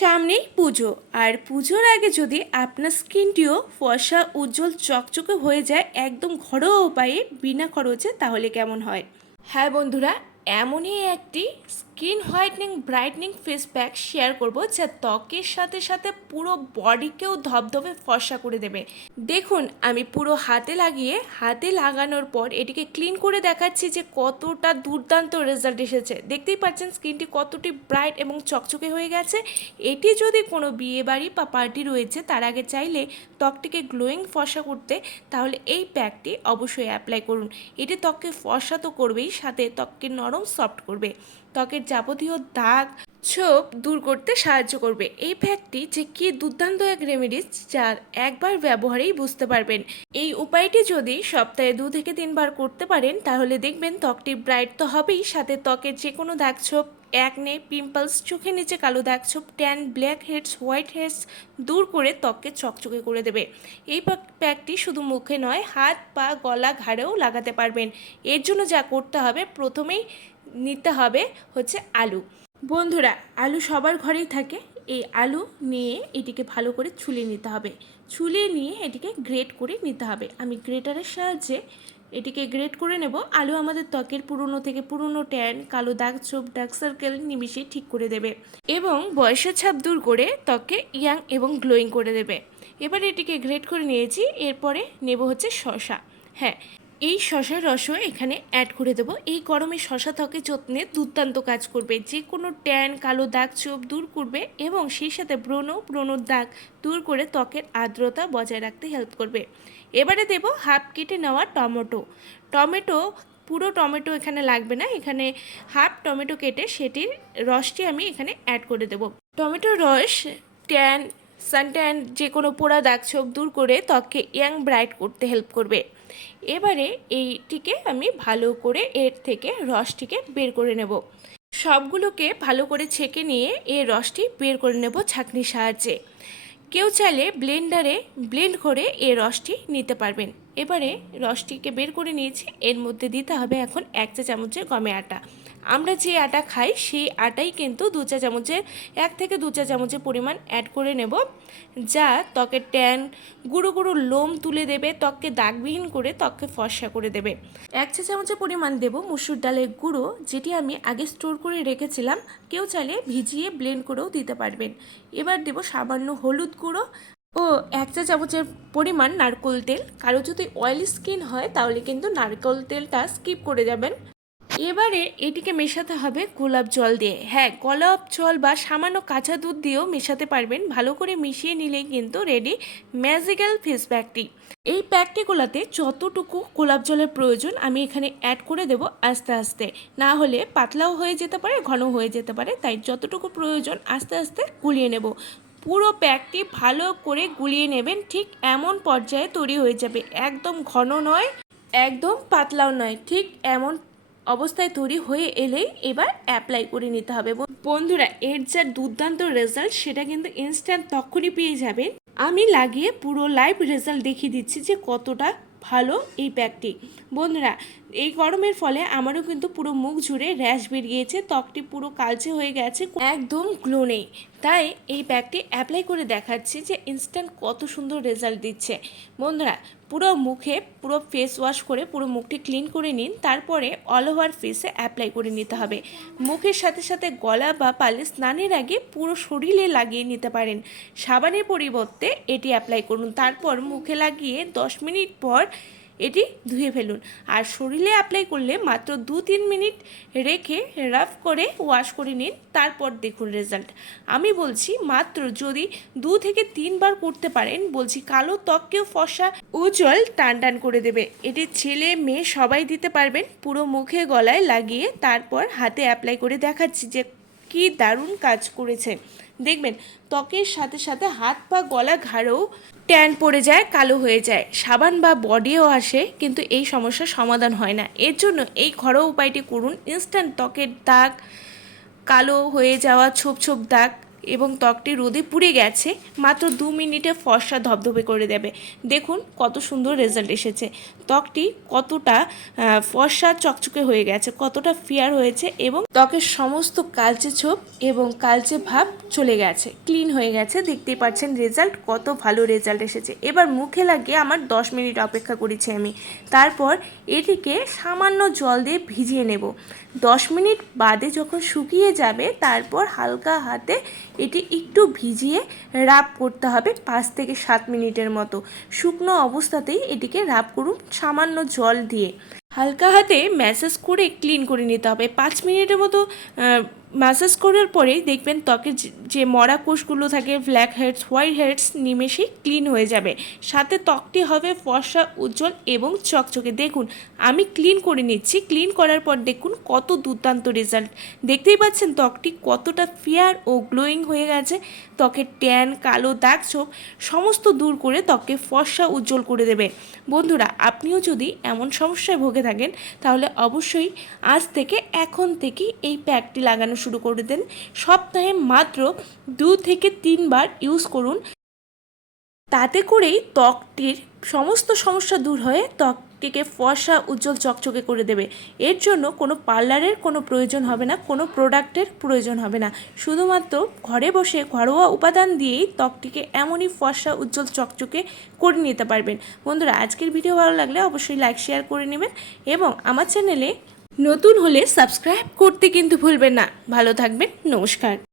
সামনেই পুজো। আর পুজোর আগে যদি আপনার স্কিনটিও ফসা উজ্জ্বল, চকচকে হয়ে যায় একদম ঘরোয়া উপায়ে বিনা খরচে, তাহলে কেমন হয়? হ্যাঁ বন্ধুরা, এমনই একটি skin whitening brightening face pack share করব, যা ত্বকের সাথে সাথে পুরো বডিকেও ধবধবে, ফর্সা করে দেবে। দেখুন, আমি পুরো হাতে লাগিয়ে, হাতে লাগানোর পর এটিকে ক্লিন করে দেখাচ্ছি যে কতটা দুর্দান্ত রেজাল্ট এসেছে। দেখতেই পাচ্ছেন স্কিনটি কতটি ব্রাইট এবং চকচকে হয়ে গেছে। এটি যদি কোনো বিয়ে বাড়ি বা পার্টি রয়েছে, তার আগে চাইলে ত্বকটিকে গ্লোয়িং ফর্সা করতে, তাহলে এই প্যাকটি অবশ্যই অ্যাপ্লাই করুন। এটি ত্বককে ফর্সা তো করবেই, সাথে ত্বককে নরম সফট করবে। ত্বকের যাবতীয় দাগ, ছোপ দূর করতে সাহায্য করবে। এই প্যাকটি যে কি দুর্দান্ত এক রেমেডিস যার একবার ব্যবহারেই বুঝতে পারবেন। এই উপায়টি যদি সপ্তাহে দু থেকে তিনবার করতে পারেন, তাহলে দেখবেন ত্বকটি ব্রাইট তো হবেই। সাথে ত্বকের যে কোনো দাগ ছোপ একনে পিম্পলস চোখের নিচে কালো দাগ ছোপ tan black heads white heads দূর করে ত্বককে চকচকে করে দেবে। এই প্যাকটি শুধু মুখে নয়, হাত, পা, গলা, ঘাড়েও লাগাতে পারবেন। এর জন্য যা করতে হবে, প্রথমেই নিতে হবে হচ্ছে আলু। বন্ধুরা, আলু সবার ঘরেই থাকে। এই আলু নিয়ে এটিকে ভালো করে ছুলে নিতে হবে। ছুলে নিয়ে এটিকে গ্রেট করে নিতে হবে। আমি গ্রেটারের সাহায্যে এটিকে গ্রেট করে নেব। আলু আমাদের ত্বকের পুরনো থেকে পুরনো ট্যান, কালো দাগ ছোপ, ডার্ক সার্কেল নিমিশে ঠিক করে দেবে এবং বয়সের ছাপ দূর করে ত্বককে ইয়াং এবং গ্লোয়িং করে দেবে। এবার এটিকে গ্রেট করে নিয়েছি। এরপরে নেব হচ্ছে শশা হ্যাঁ এই শশার রসও এখানে অ্যাড করে দেবো। এই গরমে শশা ত্বকে যত্নে দুর্দান্ত কাজ করবে। যে কোনো ট্যান, কালো দাগ, চোপ দূর করবে এবং সেই সাথে ব্রণ ব্রণর দাগ দূর করে ত্বকের আর্দ্রতা বজায় রাখতে হেল্প করবে। এবারে দেব হাফ কেটে নেওয়া টমেটো। টমেটো, পুরো টমেটো এখানে লাগবে না। এখানে হাফ টমেটো কেটে সেটির রসটি আমি এখানে অ্যাড করে দেব। টমেটোর রস, ট্যান সানট্যান যে কোনো পোড়া দাগ ছোপ দূর করে ত্বককে ইয়াং ব্রাইট করতে হেল্প করবে। এবারে এইটিকে আমি ভালো করে এর থেকে রসটিকে বের করে নেব। সবগুলোকে ভালো করে ছেঁকে নিয়ে এই রসটি বের করে নেব ছাঁকনির সাহায্যে। কেউ চাইলে ব্লেন্ডারে ব্লেন্ড করে এই রসটি নিতে পারবেন। এবারে রসটিকে বের করে নিয়েছি, এর মধ্যে দিতে হবে এখন এক চা চামচের গমে আটা। আমরা যে আটা খাই, সেই আটাই কিন্তু দু চা চামচের এক থেকে দু চা চামচের পরিমাণ অ্যাড করে নেব। যা ত্বকের ট্যান গুঁড়ো গুঁড়ো লোম তুলে দেবে, ত্বককে দাগবিহীন করে ত্বককে ফর্সা করে দেবে। এক চা চামচের পরিমাণ দেব মুসুর ডালের গুঁড়ো, যেটি আমি আগে স্টোর করে রেখেছিলাম। কেউ চাইলে ভিজিয়ে ব্লেন্ড করেও দিতে পারবেন। এবার দেব সামান্য হলুদ গুঁড়ো ও এক চা চামচের পরিমাণ নারকোল তেল। কারও যদি অয়েলি স্কিন হয়, তাহলে কিন্তু নারকেল তেলটা স্কিপ করে যাবেন। এবারে এটিকে মেশাতে হবে গোলাপ জল দিয়ে। হ্যাঁ গোলাপ জল বা সামান্য কাঁচা দুধ দিয়েও মেশাতে পারবেন। ভালো করে মিশিয়ে নিলেই কিন্তু রেডি ম্যাজিক্যাল ফেস প্যাকটি এই প্যাকটিগুলোতে যতটুকু গোলাপ জলের প্রয়োজন আমি এখানে অ্যাড করে দেব আস্তে আস্তে। না হলে পাতলাও হয়ে যেতে পারে ঘন হয়ে যেতে পারে। তাই যতটুকু প্রয়োজন আস্তে আস্তে গুলিয়ে নেব। পুরো প্যাকটি ভালো করে গুলিয়ে নেবেন, ঠিক এমন পর্যায়ে তৈরি হয়ে যাবে। একদম ঘন নয়, একদম পাতলাও নয়, ঠিক এমন অবস্থায় তৈরি হয়ে এলেই এবার অ্যাপ্লাই করে নিতে হবে। বন- বন্ধুরা, এর যা দুর্দান্ত রেজাল্ট সেটা কিন্তু ইনস্ট্যান্ট তখনই পেয়ে যাবেন। আমি লাগিয়ে পুরো লাইভ রেজাল্ট দেখিয়ে দিচ্ছি যে কতটা ভালো এই প্যাকটি বন্ধুরা এই গরমের ফলে আমারও কিন্তু পুরো মুখ জুড়ে র্যাশ বেরিয়েছে, ত্বকটি পুরো কালচে হয়ে গেছে, একদম গ্লো নেই। তাই এই প্যাকটি অ্যাপ্লাই করে দেখাচ্ছি যে ইনস্ট্যান্ট কত সুন্দর রেজাল্ট দিচ্ছে। বন্ধুরা, পুরো মুখে পুরো ফেস ওয়াশ করে পুরো মুখটি ক্লিন করে নিন, তারপরে অল ওভার ফেসে অ্যাপ্লাই করে নিতে হবে। মুখের সাথে সাথে গলা বা পালে স্নানের আগে পুরো শরীরে লাগিয়ে নিতে পারেন। সাবানের পরিবর্তে এটি অ্যাপ্লাই করুন। তারপর মুখে লাগিয়ে দশ মিনিট পর এটি ধুয়ে ফেলুন। আর শরীরে অ্যাপ্লাই করলে মাত্র দু তিন মিনিট রেখে রাফ করে ওয়াশ করে নিন, তারপর দেখুন রেজাল্ট আমি বলছি, মাত্র যদি দু থেকে তিনবার করতে পারেন, বলছি কালো ত্বককেও ফসা উজ্জ্বল টান টান করে দেবে। এটি ছেলে মেয়ে সবাই দিতে পারবেন, পুরো মুখে গলায় লাগিয়ে তারপর হাতে অ্যাপ্লাই করে দেখাচ্ছি যে কি দারুণ কাজ করেছে। দেখবেন, ত্বকের সাথে সাথে হাত পা গলা ঘাড়েও ট্যান পড়ে যায়, কালো হয়ে যায়। সাবান বা বডিও আসে, কিন্তু এই সমস্যার সমাধান হয় না। এর জন্য এই ঘরোয়া উপায়টি করুন। ইনস্ট্যান্ট ত্বকের দাগ, কালো হয়ে যাওয়া ছোপ ছোপ দাগ এবং ত্বকটি রোদে পুড়ে গেছে, মাত্র দু মিনিটে ফর্সা ধবধবে করে দেবে। দেখুন কত সুন্দর রেজাল্ট এসেছে। ত্বকটি কতটা ফর্সা চকচকে হয়ে গেছে, কতটা ফেয়ার হয়েছে এবং ত্বকের সমস্ত কালচে ছোপ এবং কালচে ভাব চলে গেছে, ক্লিন হয়ে গেছে, দেখতেই পাচ্ছেন রেজাল্ট, কত ভালো রেজাল্ট এসেছে। এবার মুখে লাগিয়ে আমার 10 মিনিট অপেক্ষা করেছি আমি। তারপর এটিকে সামান্য জল দিয়ে ভিজিয়ে নেব। 10 মিনিট বাদে যখন শুকিয়ে যাবে, তারপর হালকা হাতে এটি একটু ভিজিয়ে রাব করতে হবে পাঁচ থেকে সাত মিনিটের মতো। শুকনো অবস্থাতেই এটিকে রাব করুন সামান্য জল দিয়ে। হালকা হাতে ম্যাসেজ করে ক্লিন করে নিতে হবে। পাঁচ মিনিটের মতো ম্যাসাজ করার পরেই দেখবেন ত্বকের যে- যে মরা কোষগুলো থাকে ব্ল্যাক হেডস হোয়াইট হেডস নিমেষেই ক্লিন হয়ে যাবে। সাথে ত্বকটি হবে ফর্সা, উজ্জ্বল এবং চকচকে। দেখুন, আমি ক্লিন করে নিচ্ছি। ক্লিন করার পর দেখুন কত দুর্দান্ত রেজাল্ট দেখতেই পাচ্ছেন ত্বকটি কতটা ফেয়ার ও গ্লোয়িং হয়ে গেছে। ত্বকের ট্যান কালো দাগ ছোপ সমস্ত দূর করে ত্বককে ফর্সা, উজ্জ্বল করে দেবে। বন্ধুরা, আপনিও যদি এমন সমস্যায় ভুগে থাকেন, তাহলে অবশ্যই আজ থেকে এখন থেকেই এই প্যাকটি লাগানো শুরু করে দেন। সপ্তাহে মাত্র দু থেকে তিনবার ইউজ করুন। তাতে করেই ত্বকটির সমস্ত সমস্যা দূর হয়ে ত্বকটিকে ফর্সা, উজ্জ্বল, চকচকে করে দেবে। এর জন্য কোনো পার্লারের কোনো প্রয়োজন হবে না, কোনো প্রোডাক্টের প্রয়োজন হবে না। শুধুমাত্র ঘরে বসে ঘরোয়া উপাদান দিয়েই ত্বকটিকে এমনই ফর্সা, উজ্জ্বল, চকচকে করে নিতে পারবেন। বন্ধুরা, আজকের ভিডিও ভালো লাগলে অবশ্যই লাইক শেয়ার করে নেবেন এবং আমার চ্যানেলে নতুন হলে সাবস্ক্রাইব করতে কিন্তু ভুলবেন না। ভালো থাকবেন নমস্কার।